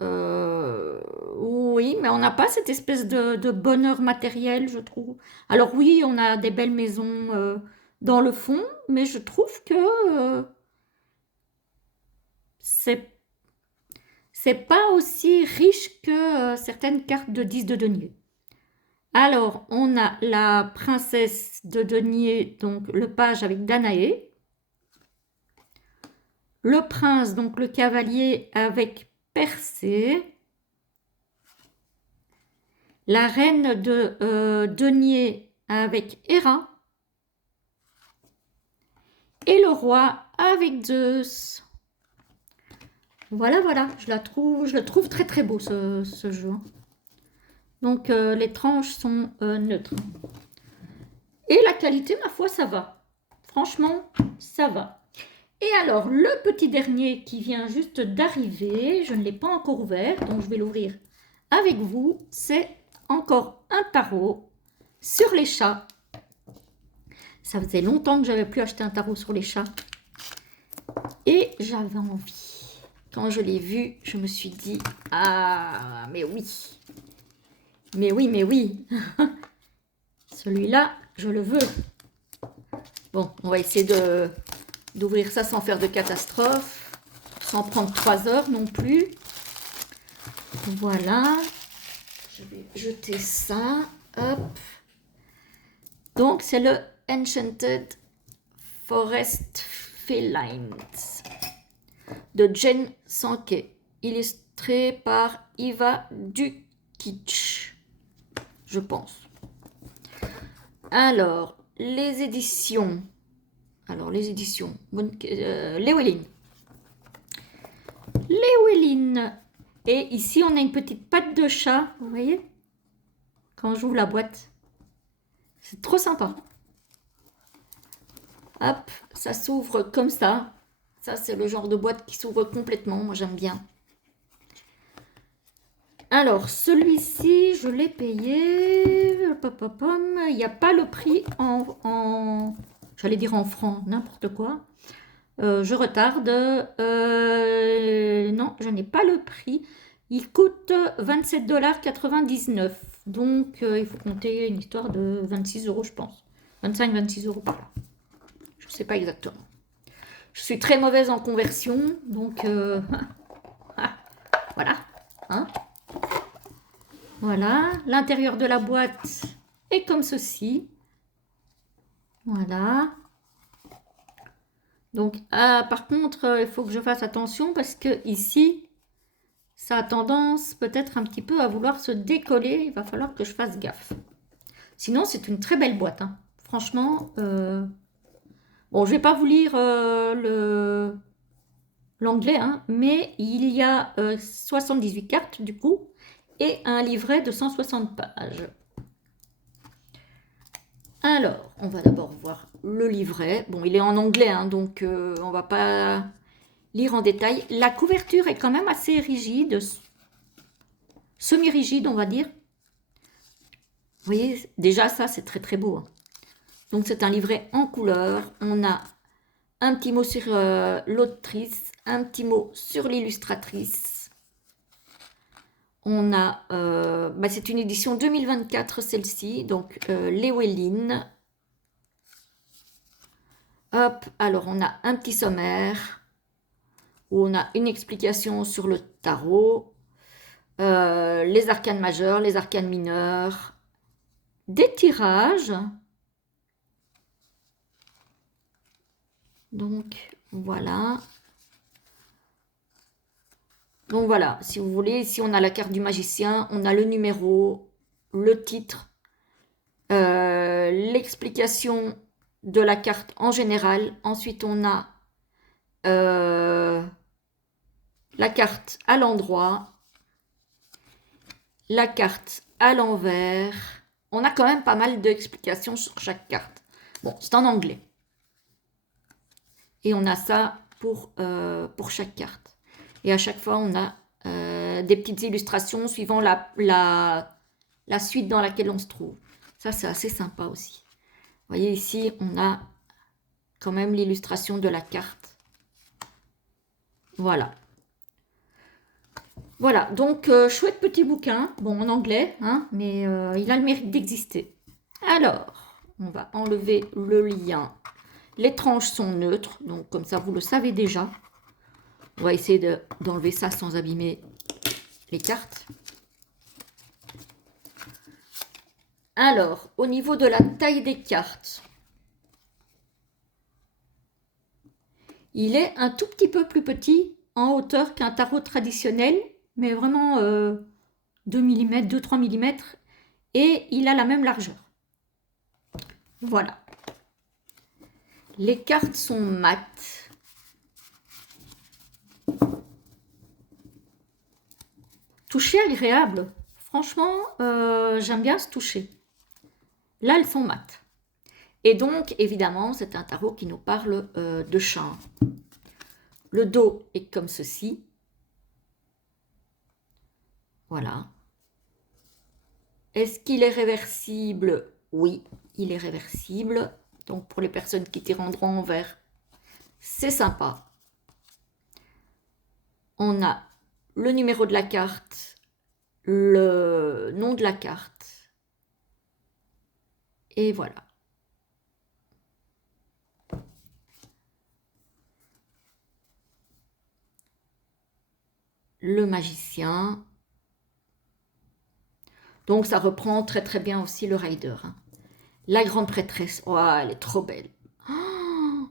oui, mais on n'a pas cette espèce de bonheur matériel, je trouve. Alors oui, on a des belles maisons dans le fond, mais je trouve que c'est pas aussi riche que certaines cartes de 10 de denier. Alors, on a la princesse de denier, donc le page avec Danaé. le prince, donc le cavalier avec Persée. La reine de denier avec Héra. Et le roi avec Zeus. Voilà, voilà, je le trouve très très beau ce jeu. Donc les tranches sont neutres. Et la qualité, ma foi, ça va. Franchement, ça va. Et alors, le petit dernier qui vient juste d'arriver, je ne l'ai pas encore ouvert, donc je vais l'ouvrir avec vous. C'est encore un tarot sur les chats. Ça faisait longtemps que j'avais plus acheté un tarot sur les chats. Et j'avais envie. Quand je l'ai vu, je me suis dit, ah, mais oui. Mais oui, mais oui. Celui-là, je le veux. Bon, on va essayer d'ouvrir ça sans faire de catastrophe. Sans prendre 3 heures non plus. Voilà. Je vais jeter ça. Hop. Donc, c'est le Enchanted Forest Felines de Jen Sankey, illustré par Iva Dukic, je pense. Alors, les éditions. Llewellyn. Llewellyn. Et ici, on a une petite patte de chat, vous voyez, quand j'ouvre la boîte. C'est trop sympa. Hop, ça s'ouvre comme ça. Ça, c'est le genre de boîte qui s'ouvre complètement. Moi, j'aime bien. Alors, celui-ci, je l'ai payé. Il n'y a pas le prix j'allais dire en francs, n'importe quoi. Je retarde. Non, je n'ai pas le prix. Il coûte 27,99 $. Donc, il faut compter une histoire de 26 €, je pense. 25-26 € par là. Je ne sais pas exactement. Je suis très mauvaise en conversion, donc voilà. Hein, voilà. L'intérieur de la boîte est comme ceci. Voilà. Donc, par contre, il faut que je fasse attention parce que ici, ça a tendance peut-être un petit peu à vouloir se décoller. Il va falloir que je fasse gaffe. Sinon, c'est une très belle boîte. Hein. Franchement, bon, je ne vais pas vous lire l'anglais, hein, mais il y a 78 cartes du coup et un livret de 160 pages. Alors, on va d'abord voir le livret. Bon, il est en anglais, hein, donc on va pas lire en détail. La couverture est quand même assez rigide, semi-rigide, on va dire. Vous voyez, déjà ça, c'est très très beau. Hein. Donc, c'est un livret en couleur. On a un petit mot sur l'autrice, un petit mot sur l'illustratrice. On a, c'est une édition 2024 celle-ci, donc Llewellyn. Hop, alors on a un petit sommaire où on a une explication sur le tarot, les arcanes majeurs, les arcanes mineurs, des tirages. Donc voilà. Donc voilà, si vous voulez, ici on a la carte du magicien, on a le numéro, le titre, l'explication de la carte en général. Ensuite on a la carte à l'endroit, la carte à l'envers. On a quand même pas mal d'explications sur chaque carte. Bon, c'est en anglais. Et on a ça pour chaque carte. Et à chaque fois, on a des petites illustrations suivant la suite dans laquelle on se trouve. Ça, c'est assez sympa aussi. Vous voyez ici, on a quand même l'illustration de la carte. Voilà. Voilà, donc chouette petit bouquin. Bon, en anglais, hein, mais il a le mérite d'exister. Alors, on va enlever le lien. Les tranches sont neutres, donc comme ça, vous le savez déjà. On va essayer d'enlever ça sans abîmer les cartes. Alors, au niveau de la taille des cartes, Il est un tout petit peu plus petit en hauteur qu'un tarot traditionnel, mais vraiment 2 mm, 2-3 mm, et il a la même largeur. Voilà. Les cartes sont mates. Toucher agréable. Franchement, j'aime bien ce toucher. Là, elles sont mates. Et donc, évidemment, c'est un tarot qui nous parle de chat. Le dos est comme ceci. Voilà. Est-ce qu'il est réversible? Oui, il est réversible. Donc, pour les personnes qui tirent en droit envers, c'est sympa. On a le numéro de la carte, le nom de la carte. Et voilà. Le magicien. Donc, ça reprend très très bien aussi le rider. Hein. La grande prêtresse. Oh, elle est trop belle. Oh,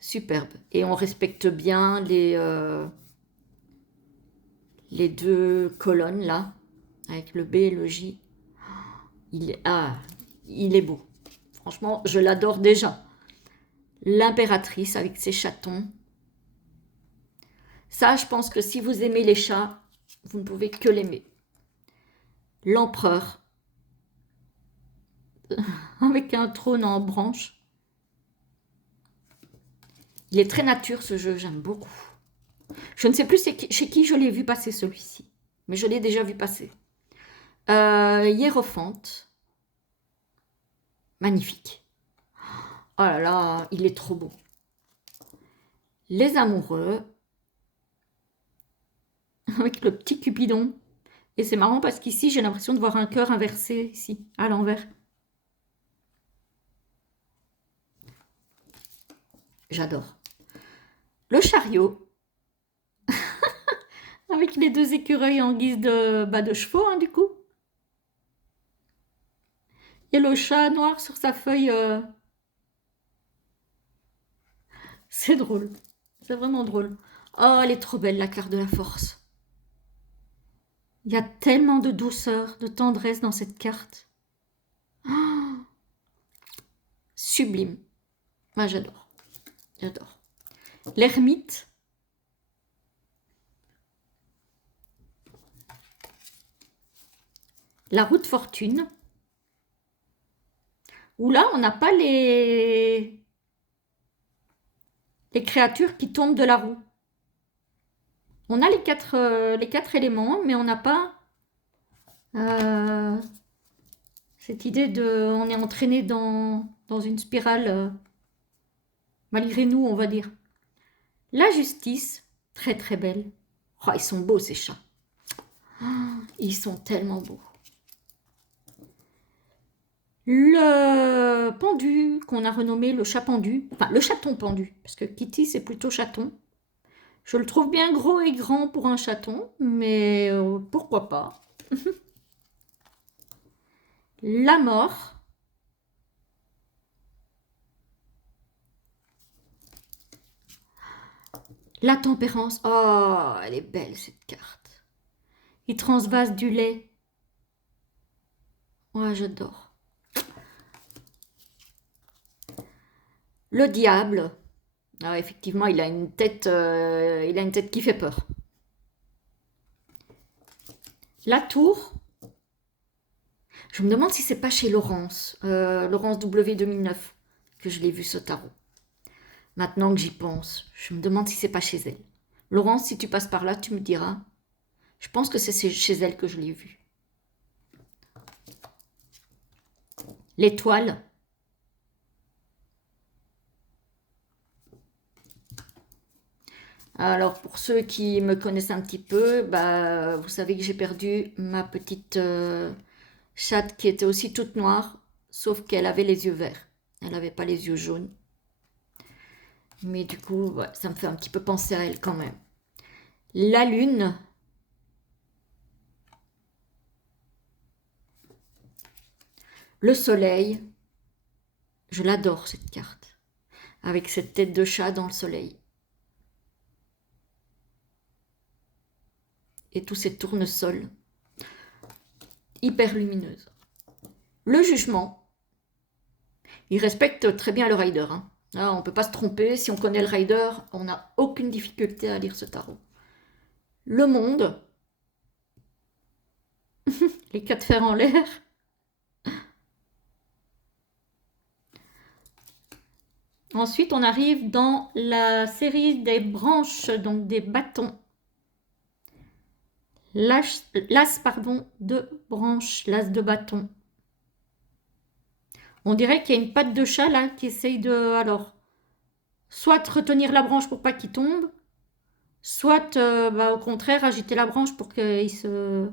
superbe. Et on respecte bien les deux colonnes là, avec le B et le J. Il est beau. Franchement, je l'adore déjà. L'impératrice avec ses chatons. Ça, je pense que si vous aimez les chats, vous ne pouvez que l'aimer. L'empereur, avec un trône en branche. Il est très nature ce jeu, j'aime beaucoup. Je ne sais plus chez qui je l'ai vu passer celui-ci, mais je l'ai déjà vu passer. Hiérophante, magnifique. Oh là là, il est trop beau. Les amoureux, avec le petit Cupidon. Et c'est marrant parce qu'ici, j'ai l'impression de voir un cœur inversé, ici, à l'envers. J'adore. Le chariot, avec les deux écureuils en guise de chevaux, hein, du coup. Et le chat noir sur sa feuille. C'est drôle. C'est vraiment drôle. Oh, elle est trop belle, la carte de la force. Il y a tellement de douceur, de tendresse dans cette carte. Oh, sublime. Moi, j'adore. J'adore. L'ermite. La roue de fortune. Où là, on n'a pas les créatures qui tombent de la roue. On a les quatre éléments, mais on n'a pas cette idée de... On est entraîné dans une spirale, malgré nous, on va dire. La justice, très très belle. Oh, ils sont beaux ces chats. Oh, ils sont tellement beaux. Le pendu, qu'on a renommé le chat pendu, enfin le chaton pendu, parce que Kitty c'est plutôt chaton. Je le trouve bien gros et grand pour un chaton, mais pourquoi pas. La mort. La tempérance. Oh, elle est belle cette carte. Il transvase du lait. Ouais, j'adore. Le diable. Ah, effectivement, il a une tête qui fait peur. La tour. Je me demande si c'est pas chez Laurence, Laurence W 2009, que je l'ai vu ce tarot. Maintenant que j'y pense, je me demande si c'est pas chez elle. Laurence, si tu passes par là, tu me diras. Je pense que c'est chez elle que je l'ai vu. L'étoile. Alors, pour ceux qui me connaissent un petit peu, bah, vous savez que j'ai perdu ma petite chatte qui était aussi toute noire, sauf qu'elle avait les yeux verts. Elle n'avait pas les yeux jaunes. Mais du coup, ouais, ça me fait un petit peu penser à elle quand même. La lune. Le soleil. Je l'adore cette carte. avec cette tête de chat dans le soleil. Et tous ces tournesols hyper lumineuses. Le jugement, il respecte très bien le rider. Hein. Là, on ne peut pas se tromper. Si on connaît le rider, on n'a aucune difficulté à lire ce tarot. Le monde, les 4 fers en l'air. Ensuite, on arrive dans la série des branches, donc des bâtons. L'as, pardon, de branches, l'as de bâton. On dirait qu'il y a une patte de chat là qui essaye de, alors, soit retenir la branche pour pas qu'il tombe, soit au contraire agiter la branche pour qu'il se...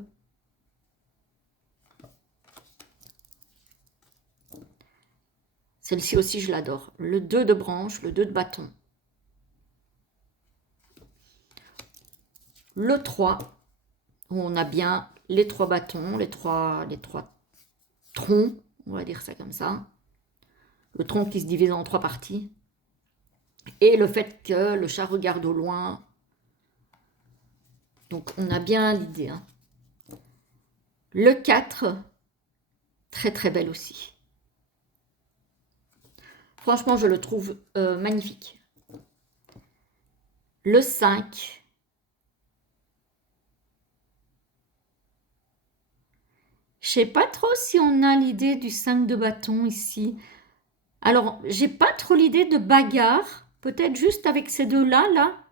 Celle-ci aussi, je l'adore. Le 2 de branche, le 2 de bâton. Le 3, où on a bien les 3 bâtons, les trois troncs, on va dire ça comme ça. Le tronc qui se divise en 3 parties. Et le fait que le chat regarde au loin. Donc, on a bien l'idée. Hein. Le 4, très très belle aussi. Franchement, je le trouve magnifique. Le 5. Je sais pas trop si on a l'idée du 5 de bâton ici. Alors, j'ai pas trop l'idée de bagarre. Peut-être juste avec ces deux-là, là.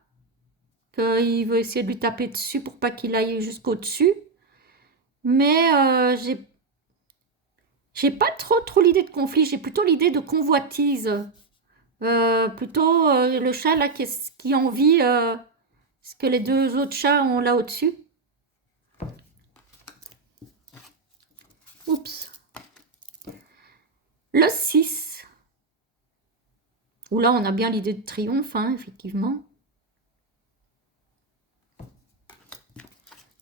Qu'il veut essayer de lui taper dessus pour pas qu'il aille jusqu'au-dessus. Mais j'ai pas trop l'idée de conflit. J'ai plutôt l'idée de convoitise. Plutôt le chat là qui envie ce que les 2 autres chats ont là au-dessus. Oups. Le 6. Où là on a bien l'idée de triomphe, hein, effectivement.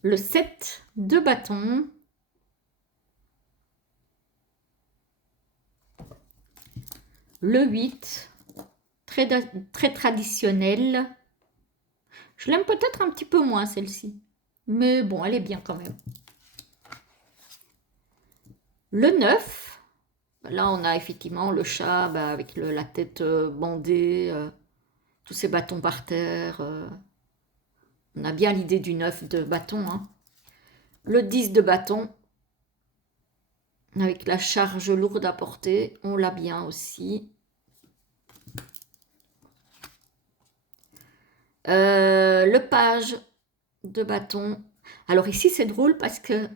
Le 7 de bâton. Le 8. Très traditionnel. Je l'aime peut-être un petit peu moins celle-ci. Mais bon, elle est bien quand même. Le 9. Là, on a effectivement le chat avec la tête bandée, tous ces bâtons par terre. On a bien l'idée du 9 de bâton. Hein. Le 10 de bâton, avec la charge lourde à porter, on l'a bien aussi. Le page de bâton. Alors ici, c'est drôle parce que,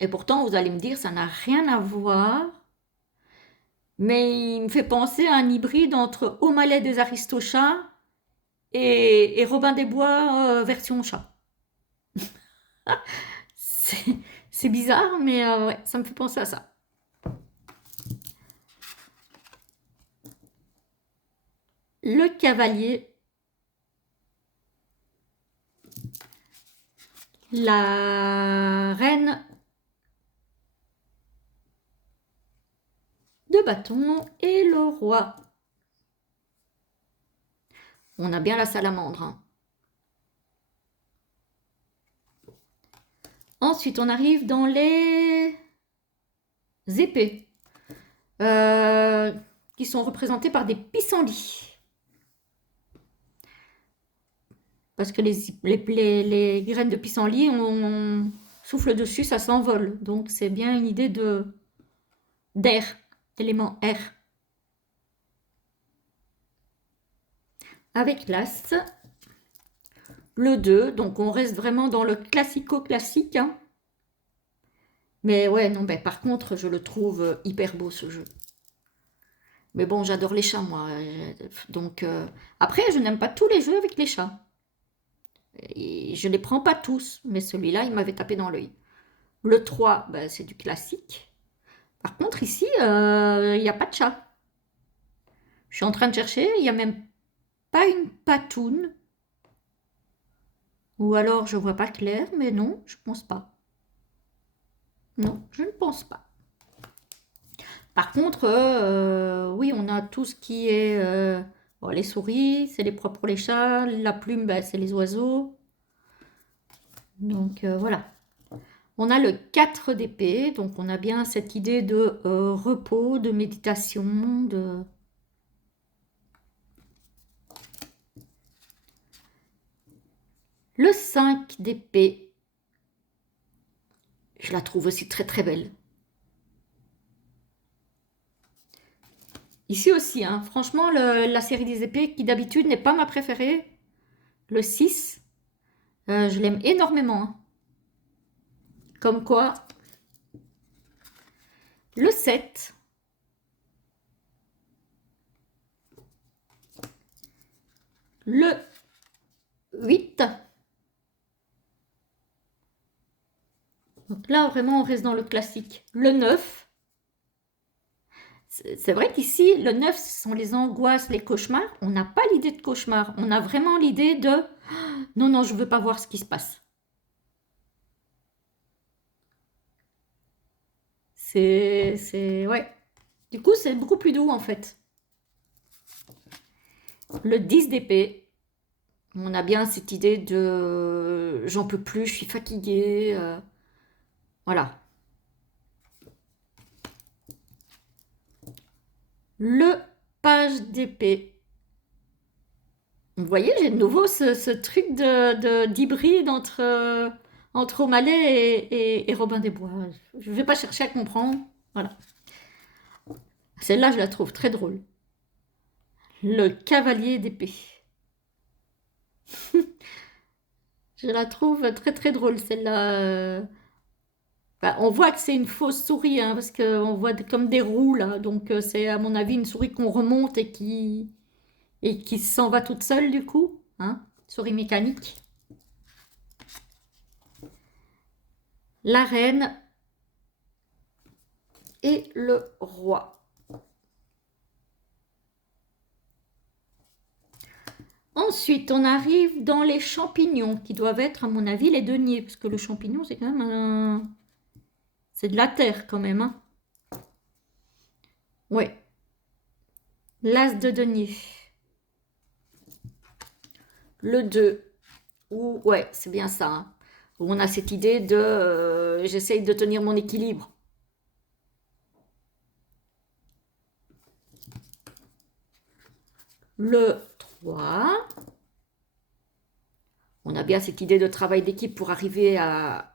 et pourtant, vous allez me dire, ça n'a rien à voir, mais il me fait penser à un hybride entre O'Malley des Aristochats et Robin des Bois version chat. C'est bizarre, mais ouais, ça me fait penser à ça. Le cavalier. La reine de bâton et le roi. On a bien la salamandre. Hein. Ensuite, on arrive dans les épées, qui sont représentées par des pissenlits. Parce que les graines de pissenlit, on souffle dessus, ça s'envole. Donc, c'est bien une idée d'air, d'élément air. Avec l'as, le 2, donc on reste vraiment dans le classico-classique. Hein. Mais ouais, non, par contre, je le trouve hyper beau ce jeu. Mais bon, j'adore les chats, moi. Donc, après, je n'aime pas tous les jeux avec les chats. Et je ne les prends pas tous, mais celui-là, il m'avait tapé dans l'œil. Le 3, c'est du classique. Par contre, ici, il n'y a pas de chat. Je suis en train de chercher, il n'y a même pas une patoune. Ou alors, je vois pas clair, mais non, je pense pas. Non, je ne pense pas. Par contre, oui, on a tout ce qui est Bon, les souris, c'est les proies pour les chats. La plume, ben, c'est les oiseaux. Donc voilà. On a le 4 d'épée, donc on a bien cette idée de repos, de méditation, de... Le 5 d'épée, je la trouve aussi très très belle. Ici aussi, hein, franchement, la série des épées, qui d'habitude n'est pas ma préférée, le 6, je l'aime énormément, hein. Comme quoi, le 7, le 8, donc là vraiment on reste dans le classique, le 9, c'est vrai qu'ici, le 9, ce sont les angoisses, les cauchemars. On n'a pas l'idée de cauchemar. On a vraiment l'idée de non, non, je ne veux pas voir ce qui se passe. Ouais. Du coup, c'est beaucoup plus doux en fait. Le 10 d'épée, on a bien cette idée de j'en peux plus, je suis fatiguée. Voilà. Le page d'épée. Vous voyez, j'ai de nouveau ce truc d'hybride entre O'Malley et Robin des Bois. Je ne vais pas chercher à comprendre. Voilà. Celle-là, je la trouve très drôle. Le cavalier d'épée. Je la trouve très très drôle, celle-là. Bah, on voit que c'est une fausse souris, hein, parce qu'on voit comme des roues, là. Donc, c'est à mon avis une souris qu'on remonte et qui s'en va toute seule, du coup. Hein, souris mécanique. La reine et le roi. Ensuite, on arrive dans les champignons, qui doivent être, à mon avis, les deniers, parce que le champignon, c'est quand même un... C'est de la terre, quand même, hein. Ouais. L'as de denier. Le 2. Ouais, c'est bien ça, hein. Où on a cette idée de... j'essaye de tenir mon équilibre. Le 3. On a bien cette idée de travail d'équipe pour arriver à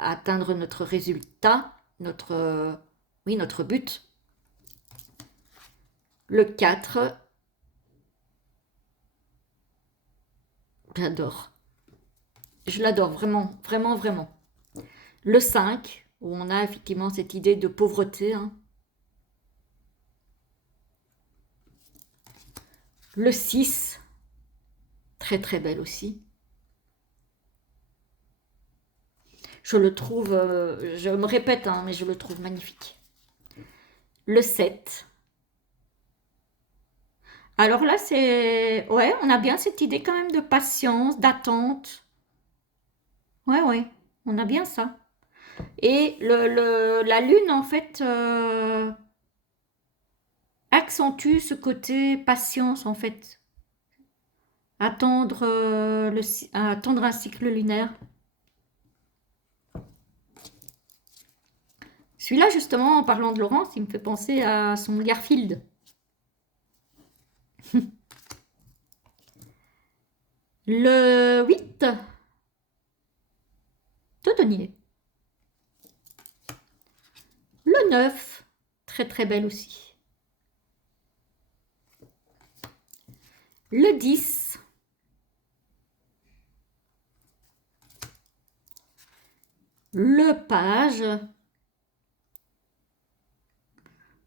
atteindre notre résultat, oui, notre but. Le 4. J'adore. Je l'adore vraiment, vraiment, vraiment. Le 5, où on a effectivement cette idée de pauvreté, hein. Le 6, très très belle aussi. Je le trouve, je me répète, hein, mais je le trouve magnifique. Le 7. Alors là, c'est... Ouais, on a bien cette idée quand même de patience, d'attente. Ouais, ouais, on a bien ça. Et la lune, en fait, accentue ce côté patience, en fait. Attendre, attendre un cycle lunaire. Celui-là, justement, en parlant de Laurence, il me fait penser à son Garfield. Le 8 de denier. Le 9, très très belle aussi. Le 10. Le page.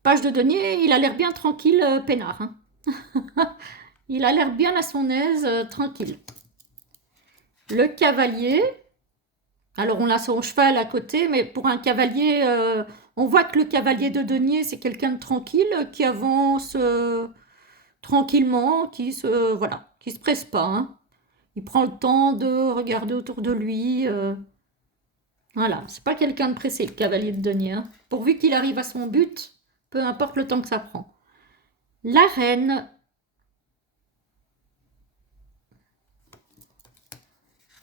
Page de denier, il a l'air bien tranquille, peinard, hein. Il a l'air bien à son aise, tranquille. Le cavalier. Alors on a son cheval à côté, mais pour un cavalier, on voit que le cavalier de denier, c'est quelqu'un de tranquille qui avance tranquillement, voilà, qui se presse pas, hein. Il prend le temps de regarder autour de lui. Voilà, c'est pas quelqu'un de pressé, le cavalier de denier, hein. Pourvu qu'il arrive à son but, peu importe le temps que ça prend. La reine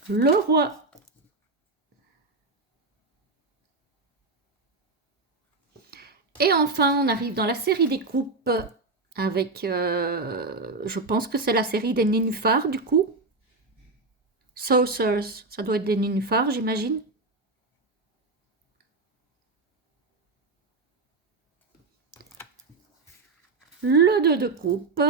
le roi. Et enfin, on arrive dans la série des coupes avec, je pense que c'est la série des nénuphars du coup. Saucers, ça doit être des nénuphars, j'imagine. Le 2 de coupe.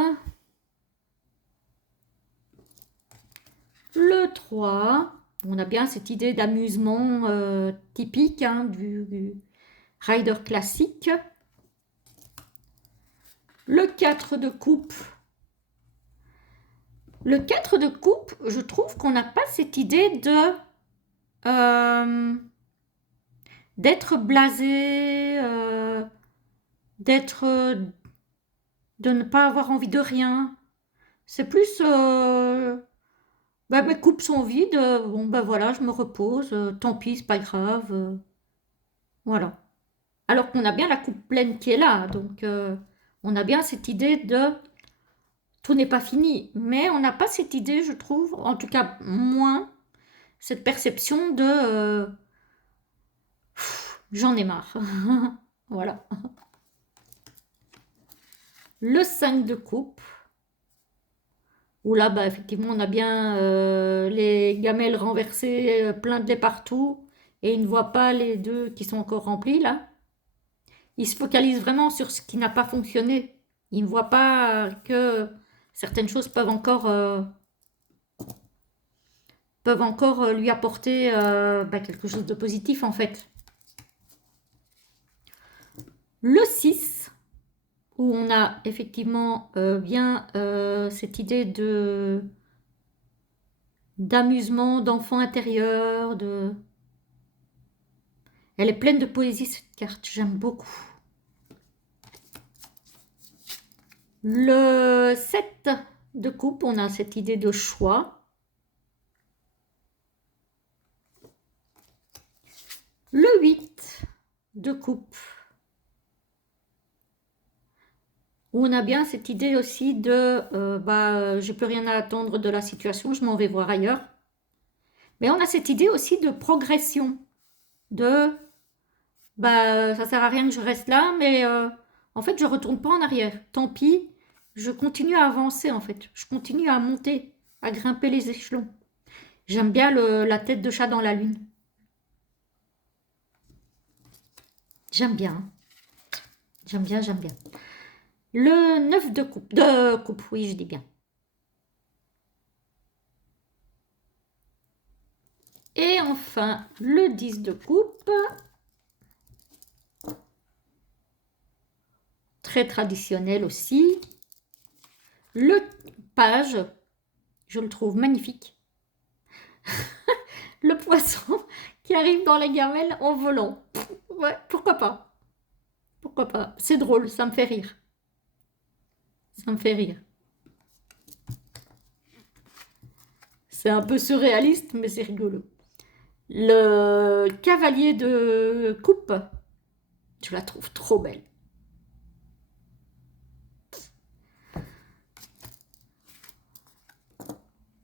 Le 3. On a bien cette idée d'amusement typique hein, du rider classique. Le 4 de coupe. Le 4 de coupe, je trouve qu'on n'a pas cette idée de d'être blasé, de ne pas avoir envie de rien. C'est plus mes coupes sont vides, bon ben voilà, je me repose, tant pis, c'est pas grave, voilà. Alors qu'on a bien la coupe pleine qui est là, donc on a bien cette idée de tout n'est pas fini, mais on n'a pas cette idée, je trouve, en tout cas moins, cette perception de j'en ai marre. Voilà. Le 5 de coupe, où là, bah, effectivement, on a bien les gamelles renversées, plein de lait partout, et il ne voit pas les deux qui sont encore remplis, là. Il se focalise vraiment sur ce qui n'a pas fonctionné. Il ne voit pas que certaines choses peuvent encore lui apporter quelque chose de positif, en fait. Le 6, où on a effectivement bien cette idée d'amusement, d'enfant intérieur, Elle est pleine de poésie, cette carte, j'aime beaucoup. Le 7 de coupe, on a cette idée de choix. Le 8 de coupe, où on a bien cette idée aussi de j'ai plus rien à attendre de la situation, je m'en vais voir ailleurs. Mais on a cette idée aussi de progression, de ça sert à rien que je reste là, mais en fait je retourne pas en arrière. Tant pis, je continue à avancer en fait, je continue à monter, à grimper les échelons. J'aime bien la tête de chat dans la lune. J'aime bien. J'aime bien, j'aime bien. Le 9 de coupe, oui, je dis bien. Et enfin, le 10 de coupe. Très traditionnel aussi. Le page, je le trouve magnifique. Le poisson qui arrive dans les gamelles en volant. Ouais, pourquoi pas? Pourquoi pas? C'est drôle, ça me fait rire. Ça me fait rire. C'est un peu surréaliste, mais c'est rigolo. Le cavalier de coupe, je la trouve trop belle.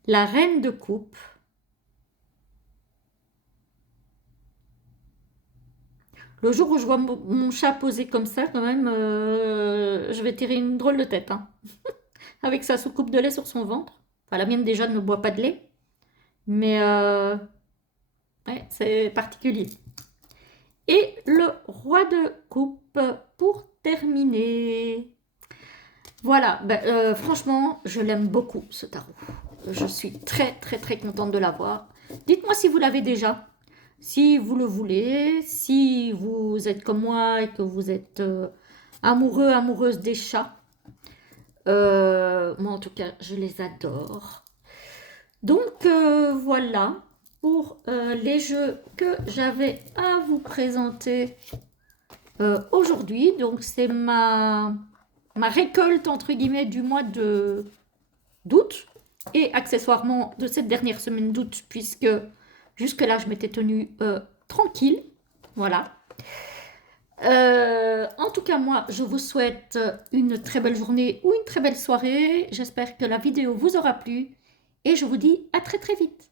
La reine de coupe. Le jour où je vois mon chat posé comme ça, quand même, je vais tirer une drôle de tête. Hein. Avec sa soucoupe de lait sur son ventre. Enfin, la mienne déjà ne boit pas de lait. Mais ouais, c'est particulier. Et le roi de coupe pour terminer. Voilà, franchement, je l'aime beaucoup ce tarot. Je suis très très très contente de l'avoir. Dites-moi si vous l'avez déjà, si vous le voulez, si vous êtes comme moi et que vous êtes amoureux, amoureuse des chats. Moi en tout cas, je les adore. Donc voilà pour les jeux que j'avais à vous présenter aujourd'hui. Donc c'est ma récolte entre guillemets du mois d'août et accessoirement de cette dernière semaine d'août puisque jusque là je m'étais tenue tranquille. Voilà. En tout cas moi je vous souhaite une très belle journée ou une très belle soirée. J'espère que la vidéo vous aura plu et je vous dis à très très vite.